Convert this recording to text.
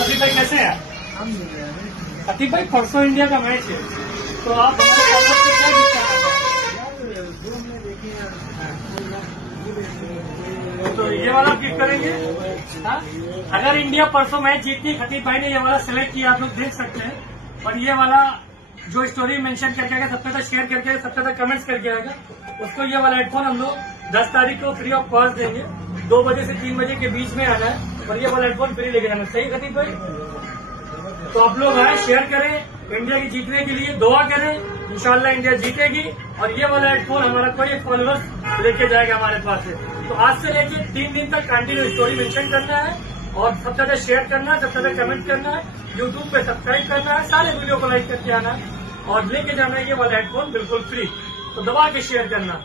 अतीफ भाई कैसे हैं? अतीफ भाई परसों इंडिया का मैच है, तो आप हमारे फॉलोअर्स को क्या गिफ्ट करना, तो ये वाला गिफ्ट करेंगे। हाँ, अगर इंडिया परसों मैच जीतती, अतीफ भाई ने ये वाला सिलेक्ट किया, आप लोग देख सकते हैं। और ये वाला जो स्टोरी मेंशन करके आएगा, सबसे तक शेयर करके, सबसे तक कमेंट्स करके आएगा, उसको ये वाला हेडफोन हम लोग 10 तारीख को फ्री ऑफ कॉस्ट देंगे। 2 बजे से 3 बजे के बीच में आना है और ये वाला हेडफोन फ्री लेके जाना। सही अतीफ भाई? तो आप लोग आए, शेयर करें, इंडिया की जीतने के लिए दुआ करें, इंशाल्लाह इंडिया जीतेगी। और ये वाला हेडफोन हमारा कोई एक फॉलोअर्स लेके जाएगा हमारे पास से। तो आज से लेके 3 दिन तक कंटिन्यू स्टोरी मेंशन करना है और सबसे ज्यादा शेयर करना है, सबसे ज्यादा कमेंट करना है, यूट्यूब पे सब्सक्राइब करना है, सारे वीडियो को लाइक करके आना है और लेके जाना है ये वाला हेडफोन बिल्कुल फ्री। तो दबा के शेयर करना।